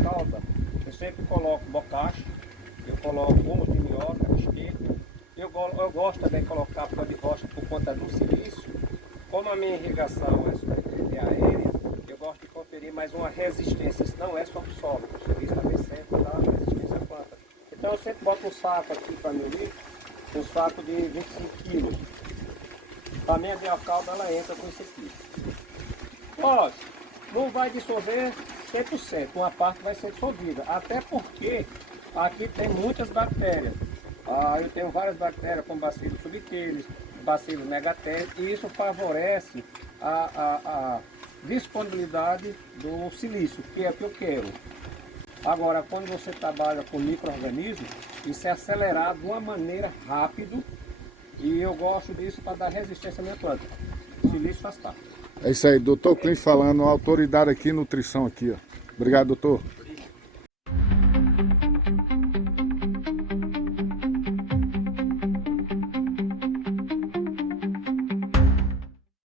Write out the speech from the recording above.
Calda, eu sempre coloco bocacha, eu coloco gomo de minhoca, espeto. Eu gosto também de colocar pó de rocha por conta do silício. Como a minha irrigação é aérea, eu gosto de conferir mais uma resistência. Isso não é só o solo, o silício também sempre dá resistência à planta. Então eu sempre boto um saco aqui para meu litro, um saco de 25 quilos. A minha biocalda ela entra com esse aqui. Lógico, não vai dissolver 100%, uma parte vai ser dissolvida, até porque aqui tem muitas bactérias. Eu tenho várias bactérias como bacillus subtilis, bacillus megaterius, e isso favorece a disponibilidade do silício, que é o que eu quero. Agora, quando você trabalha com micro-organismos, isso é acelerado de uma maneira rápida, e eu gosto disso para dar resistência à minha planta. O silício faz parte. É isso aí, doutor Clint falando, autoridade aqui, nutrição aqui, ó. Obrigado, doutor.